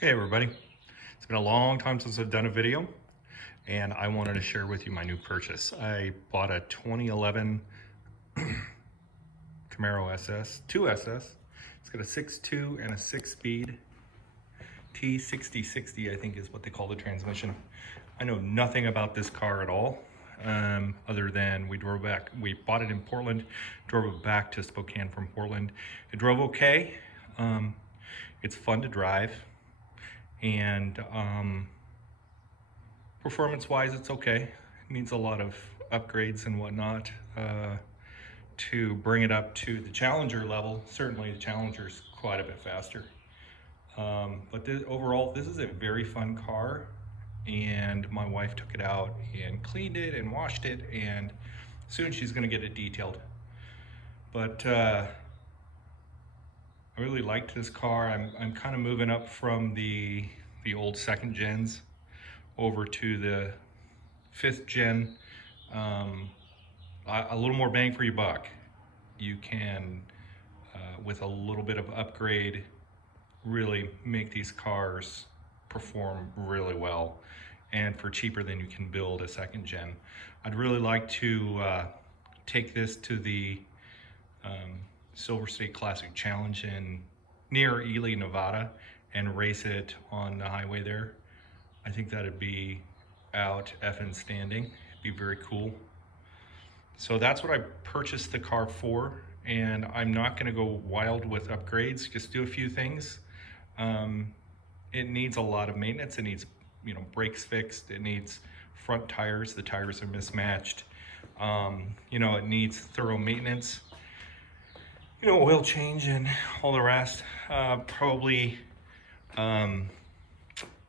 Hey everybody, it's been a long time since I've done a video and I wanted to share with you my new purchase. I bought a 2011 Camaro SS, 2SS. It's got a 6.2 and a 6-speed T6060, I think is what they call the transmission. I know nothing about this car at all, other than we bought it in Portland, drove it back to Spokane from Portland. It drove okay. It's fun to drive. And performance-wise, it's okay. It needs a lot of upgrades and whatnot to bring it up to the Challenger level. Certainly, the Challenger's quite a bit faster. But overall, this is a very fun car. And my wife took it out and cleaned it and washed it, and soon she's going to get it detailed. But I really liked this car. I'm kind of moving up from the old second gens over to the 5th gen. A little more bang for your buck. You can, with a little bit of upgrade, really make these cars perform really well, and for cheaper than you can build a 2nd gen. I'd really like to take this to the Silver State Classic Challenge near Ely, Nevada, and race it on the highway there. I think that'd be out effing standing. It'd be very cool. So that's what I purchased the car for, and I'm not gonna go wild with upgrades, just do a few things. It needs a lot of maintenance. It needs, brakes fixed. It needs front tires. The tires are mismatched. It needs thorough maintenance. Oil change and all the rest. Probably, I'm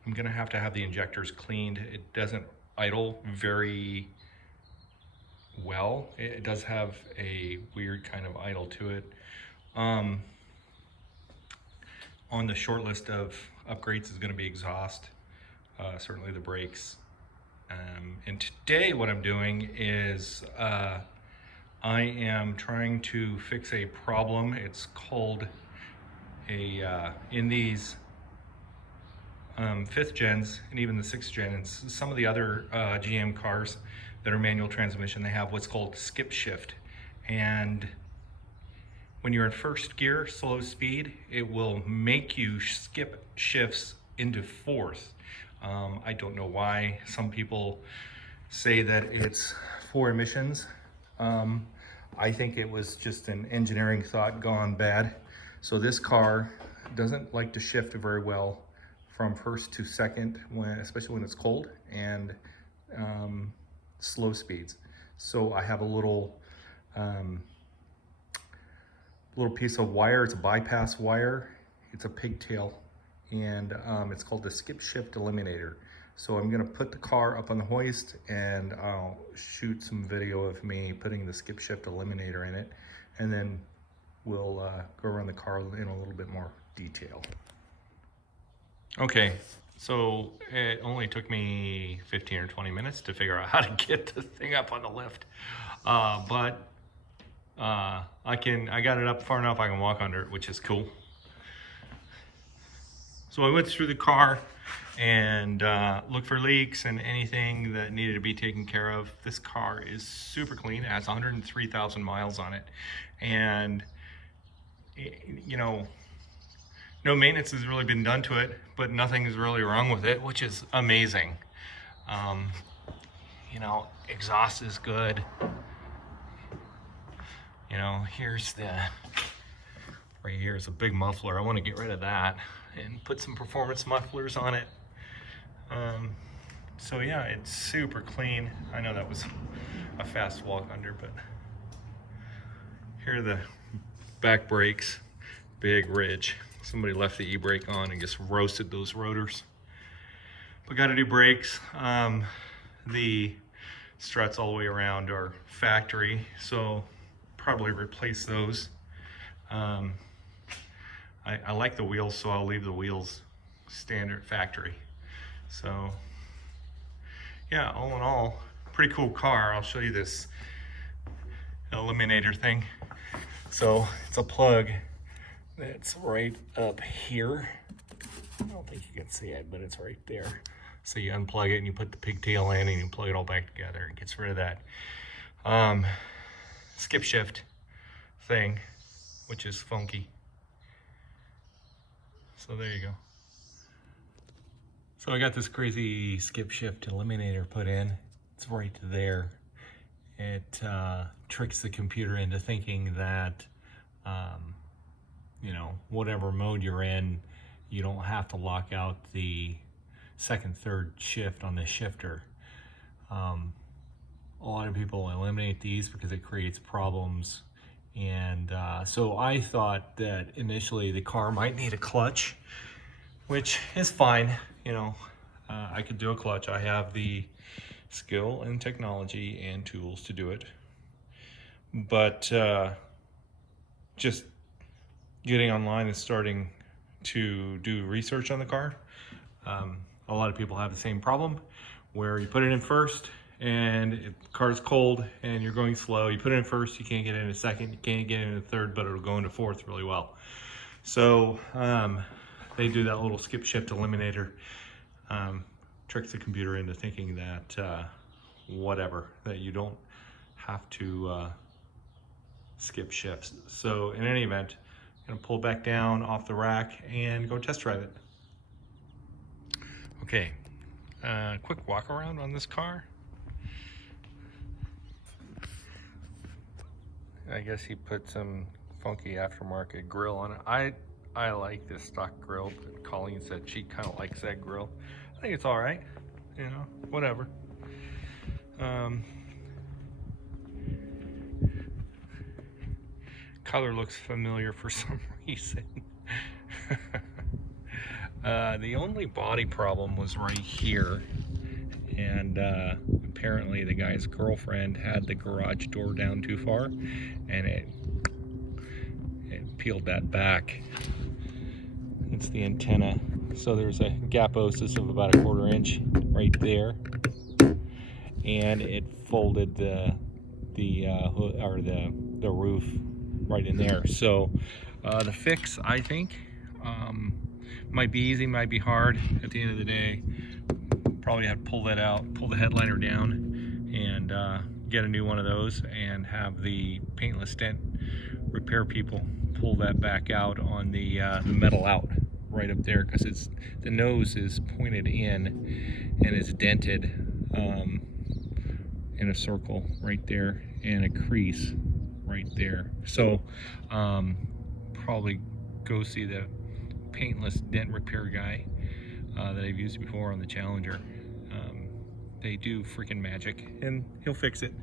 gonna have to have the injectors cleaned. It doesn't idle very well. It does have a weird kind of idle to it. On the short list of upgrades is gonna be exhaust, certainly the brakes. And today what I'm doing is, I am trying to fix a problem. It's called in these 5th gens and even the 6th gens, some of the other GM cars that are manual transmission, they have what's called skip shift. And when you're in 1st gear, slow speed, it will make you skip shifts into 4th. I don't know why. Some people say that it's for emissions. I think it was just an engineering thought gone bad. So this car doesn't like to shift very well from 1st to 2nd, especially when it's cold and slow speeds. So I have a little piece of wire. It's a bypass wire. It's a pigtail, and it's called the skip shift eliminator. So I'm gonna put the car up on the hoist, and I'll shoot some video of me putting the skip shift eliminator in it, and then we'll go around the car in a little bit more detail. Okay, so it only took me 15 or 20 minutes to figure out how to get the thing up on the lift. But I got it up far enough I can walk under it, which is cool. So I went through the car and looked for leaks and anything that needed to be taken care of. This car is super clean. It has 103,000 miles on it. And, no maintenance has really been done to it, but nothing is really wrong with it, which is amazing. Exhaust is good. Here's right here's a big muffler. I want to get rid of that and put some performance mufflers on it. So yeah, it's super clean. I know that was a fast walk under, but here are the back brakes, big ridge. Somebody left the e-brake on and just roasted those rotors. But got to do brakes. The struts all the way around are factory, so probably replace those. I like the wheels, so I'll leave the wheels standard factory. So yeah, all in all, pretty cool car. I'll show you this Eliminator thing. So it's a plug that's right up here. I don't think you can see it, but it's right there. So you unplug it and you put the pigtail in and you plug it all back together. It gets rid of that skip shift thing, which is funky. So there you go. So I got this crazy skip shift eliminator put in. It's right there. It tricks the computer into thinking that, you know, whatever mode you're in, you don't have to lock out the second, third shift on the shifter. A lot of people eliminate these because it creates problems. And so I thought that initially the car might need a clutch, which is fine. You know, I could do a clutch. I have the skill and technology and tools to do it. But just getting online and starting to do research on the car, a lot of people have the same problem where you put it in first and the car's cold and you're going slow. You put it in first, you can't get it in a second, you can't get it in a third, but it'll go into fourth really well. So they do that little skip shift eliminator, tricks the computer into thinking that whatever, that you don't have to skip shifts. So in any event, I'm gonna pull it back down off the rack and go test drive it. Okay, quick walk around on this car. I guess he put some funky aftermarket grill on it. I like this stock grill, but Colleen said she kind of likes that grill. I think it's all right, you know, whatever. Color looks familiar for some reason. The only body problem was right here, and apparently the guy's girlfriend had the garage door down too far, and it peeled that back. It's the antenna. So there's a gaposis of about 1/4 inch right there, and it folded the roof right in there. So the fix, I think, might be easy, might be hard. At the end of the day, probably have to pull that out, pull the headliner down, and get a new one of those, and have the paintless dent repair people pull that back out on the metal out right up there, because it's the nose is pointed in and is dented in a circle right there and a crease right there. So probably go see the paintless dent repair guy that I've used before on the Challenger. They do freaking magic, and he'll fix it.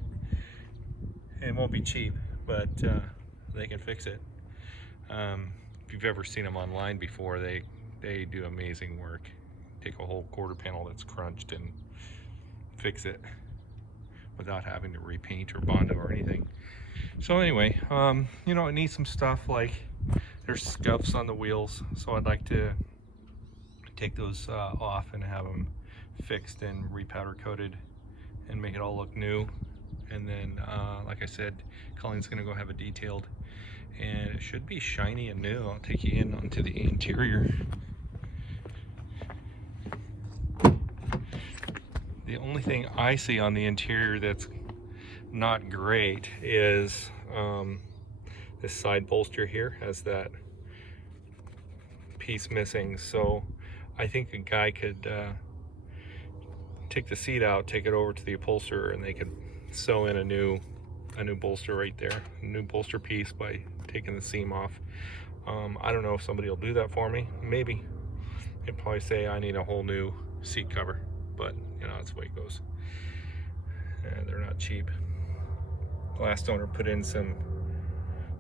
It won't be cheap, but they can fix it. If you've ever seen them online before, they do amazing work. Take a whole quarter panel that's crunched and fix it without having to repaint or Bondo or anything. So anyway, you know, it needs some stuff like there's scuffs on the wheels, so I'd like to take those off and have them fixed and repowder coated and make it all look new. And then like I said, Colleen's gonna go have it detailed, and it should be shiny and new. I'll take you in onto the interior. The only thing I see on the interior that's not great is this side bolster here has that piece missing. So I think a guy could take the seat out, take it over to the upholsterer, and they could sew in a new bolster right there, a new bolster piece by taking the seam off. I don't know if somebody will do that for me. Maybe. They'd probably say I need a whole new seat cover, but you know, that's the way it goes. And they're not cheap. The last owner put in some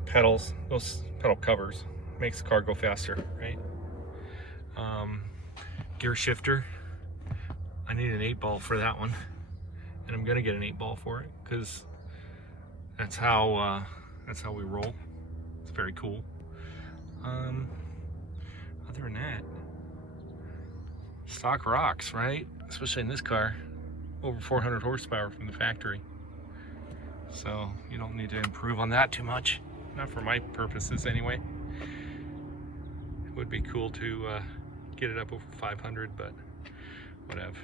pedals, those pedal covers, makes the car go faster, right? Gear shifter, I need an 8-ball for that one, and I'm gonna get an 8-ball for it because that's how we roll. It's very cool. Other than that, stock rocks, right? Especially in this car, over 400 horsepower from the factory. So you don't need to improve on that too much, not for my purposes anyway. It would be cool to get it up over 500, but whatever.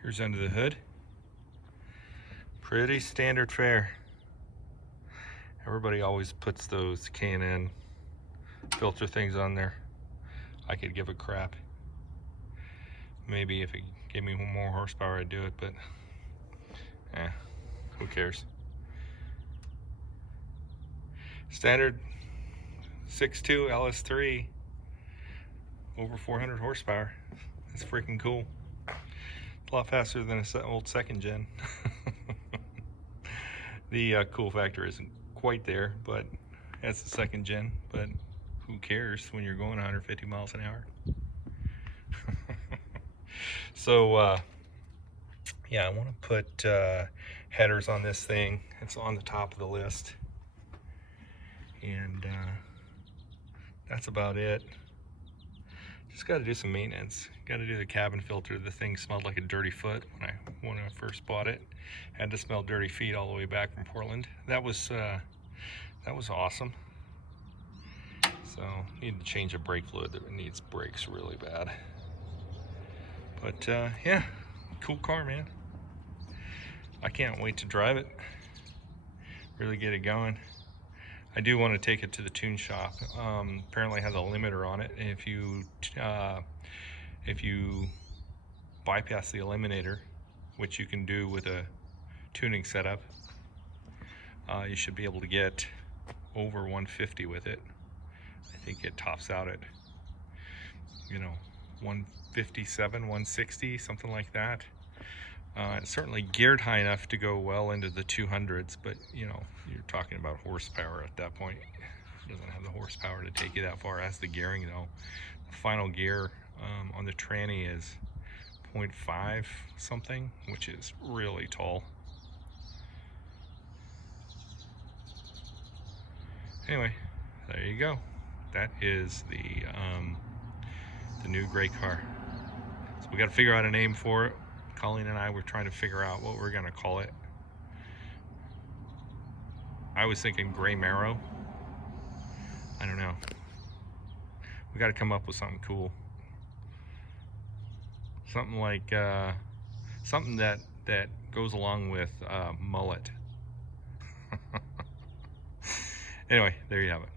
Here's under the hood. Pretty standard fare. Everybody always puts those K&N filter things on there. I could give a crap. Maybe if it gave me more horsepower I'd do it, but who cares? Standard 6.2 LS3, over 400 horsepower. That's freaking cool. A lot faster than an old second gen. The cool factor isn't quite there, but that's the second gen. But who cares when you're going 150 miles an hour? So yeah, I want to put headers on this thing. It's on the top of the list, and that's about it. Just got to do some maintenance. Got to do the cabin filter. The thing smelled like a dirty foot when I first bought it. Had to smell dirty feet all the way back from Portland. That was awesome. So need to change a brake fluid. That needs brakes really bad. But yeah, cool car, man. I can't wait to drive it. Really get it going. I do want to take it to the tune shop. Apparently it has a limiter on it. And if you bypass the Eliminator, which you can do with a tuning setup, you should be able to get over 150 with it. I think it tops out at, 157, 160, something like that. It's certainly geared high enough to go well into the 200s, but you're talking about horsepower at that point. It doesn't have the horsepower to take you that far. As the gearing though, the final gear on the tranny is 0.5 something, which is really tall. Anyway, there you go. That is the new gray car. So we got to figure out a name for it. Colleen and I were trying to figure out what we're gonna call it. I was thinking Gray Marrow. I don't know. We got to come up with something cool. Something like something that goes along with mullet. Anyway, there you have it.